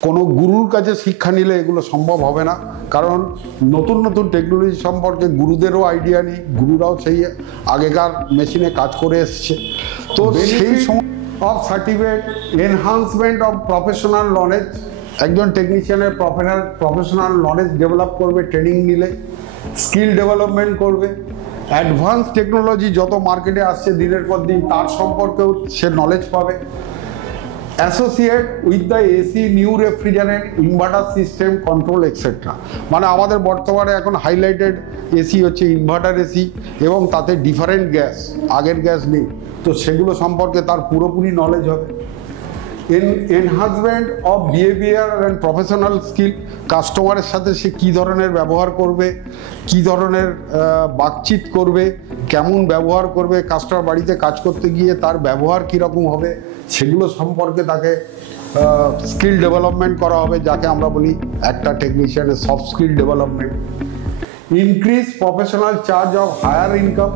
কোনো গুরুর কাছে শিক্ষা নিলে এগুলো সম্ভব হবে না, কারণ নতুন নতুন টেকনোলজি সম্পর্কে গুরুদেরও আইডিয়া নেই, গুরুরাও সেই আগেকার মেশিনে কাজ করে এসছে। তো সেই সময় of certificate enhancement of professional knowledge, একজন টেকনিশিয়ানের প্রফেশনাল নলেজ ডেভেলপ করবে ট্রেনিং নিলে, স্কিল ডেভেলপমেন্ট করবে, অ্যাডভান্স টেকনোলজি যত মার্কেটে আসছে দিনের পর দিন তার সম্পর্কেও সে নলেজ পাবে। Associate with the AC, new refrigerant, inverter system control etcetera. মানে আমাদের বর্তমানে এখন হাইলাইটেড এসি হচ্ছে ইনভার্টার এসি, এবং তাতে ডিফারেন্ট গ্যাস, আগের গ্যাস নেই, তো সেগুলো সম্পর্কে তার পুরোপুরি নলেজ হবে। Enhancement of behaviour and professional skill, কাস্টমারের সাথে সে কী ধরনের ব্যবহার করবে, কী ধরনের বাতচিত করবে, কেমন ব্যবহার করবে, কাস্টমার বাড়িতে কাজ করতে গিয়ে তার ব্যবহার কীরকম হবে, সেগুলো সম্পর্কে তাকে স্কিল ডেভেলপমেন্ট করা হবে, যাকে আমরা বলি একটা টেকনিশিয়ানের soft skill development. Increase professional charge of higher income,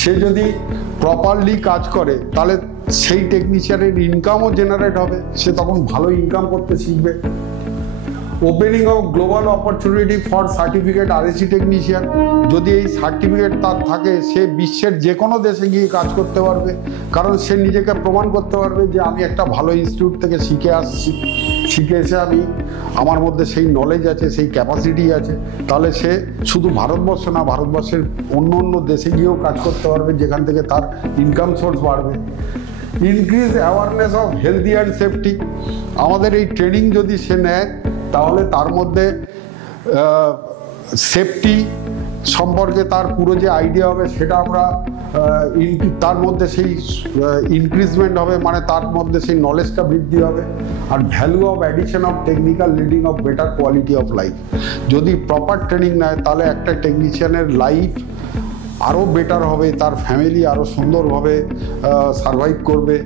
সে যদি প্রপারলি কাজ করে তাহলে সেই টেকনিশিয়ানের ইনকামও জেনারেট হবে, সে তখন ভালো ইনকাম করতে শিখবে। Opening of global opportunity for certificate RAC technician, যদি এই সার্টিফিকেট তার থাকে সে বিশ্বের যে কোনো দেশে গিয়ে কাজ করতে পারবে, কারণ সে নিজেকে প্রমাণ করতে পারবে যে আমি একটা ভালো ইনস্টিটিউট থেকে শিখে আসছি, শিখে এসে আমার মধ্যে সেই নলেজ আছে, সেই ক্যাপাসিটি আছে, তাহলে সে শুধু ভারতবর্ষ না, ভারতবর্ষের অন্য অন্য দেশে গিয়েও কাজ করতে পারবে, যেখান থেকে তার ইনকাম সোর্স বাড়বে। Increase awareness of healthy and safety, আমাদের এই ট্রেনিং যদি সে নেয় তাহলে তার মধ্যে সেফটি সম্পর্কে তার পুরো যে আইডিয়া হবে সেটা আমরা তার মধ্যে সেই ইনক্রিজমেন্ট হবে, মানে তার মধ্যে সেই নলেজটা বৃদ্ধি হবে। আর value of addition of technical leading of better quality of life, যদি প্রপার ট্রেনিং নেয় তাহলে একটা টেকনিশিয়ানের লাইফ আরও বেটার হবে, তার ফ্যামিলি আরও সুন্দরভাবে সারভাইভ করবে,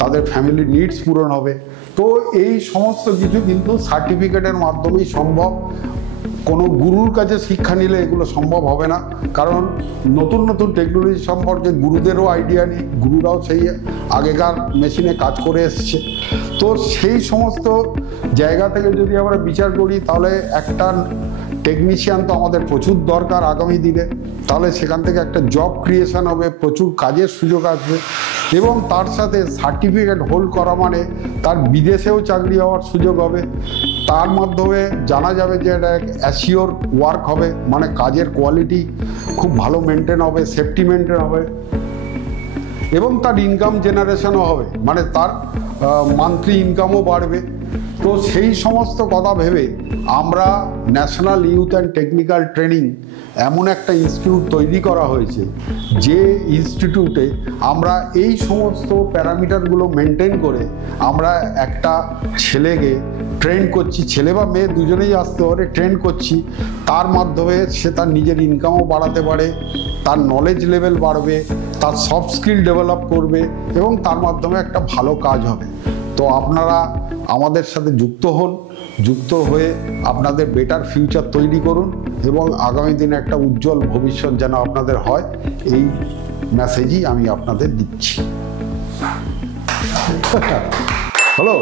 তাদের ফ্যামিলির নিডস পূরণ হবে। তো এই সমস্ত কিছু কিন্তু সার্টিফিকেটের মাধ্যমেই সম্ভব, কোনো গুরুর কাছে শিক্ষা নিলে এগুলো সম্ভব হবে না, কারণ নতুন নতুন টেকনোলজি সম্পর্কে গুরুদেরও আইডিয়া নেই, গুরুরাও সেই আগেকার মেশিনে কাজ করে এসছে। তো সেই সমস্ত জায়গা থেকে যদি আমরা বিচার করি তাহলে একটা টেকনিশিয়ান তো আমাদের প্রচুর দরকার আগামী দিনে, তাহলে সেখান থেকে একটা জব ক্রিয়েশন হবে, প্রচুর কাজের সুযোগ আসবে, এবং তার সাথে সার্টিফিকেট হোল্ড করা মানে তার বিদেশেও চাকরি হওয়ার সুযোগ হবে, তার মাধ্যমে জানা যাবে যে এটা অ্যাসিওর ওয়ার্ক হবে, মানে কাজের কোয়ালিটি খুব ভালো মেনটেন হবে, সেফটি মেনটেন হবে, এবং তার ইনকাম জেনারেশনও হবে, মানে তার মান্থলি ইনকামও বাড়বে। তো সেই সমস্ত কথা ভেবে আমরা national youth and technical training এমন একটা ইনস্টিটিউট তৈরি করা হয়েছে, যে ইনস্টিটিউটে আমরা এই সমস্ত প্যারামিটারগুলো মেনটেন করে আমরা একটা ছেলেকে ট্রেন করছি, ছেলে বা মেয়ে দুজনেই আসতে পারে, ট্রেন করছি, তার মাধ্যমে সে তার নিজের ইনকামও বাড়াতে পারে, তার নলেজ লেভেল বাড়বে, তার সফট স্কিল ডেভেলপ করবে, এবং তার মাধ্যমে একটা ভালো কাজ হবে। তো আপনারা আমাদের সাথে যুক্ত হন, যুক্ত হয়ে আপনাদের বেটার ফিউচার তৈরি করুন, এবং আগামী দিনে একটা উজ্জ্বল ভবিষ্যৎ যেন আপনাদের হয়, এই মেসেজই আমি আপনাদের দিচ্ছি। হ্যালো।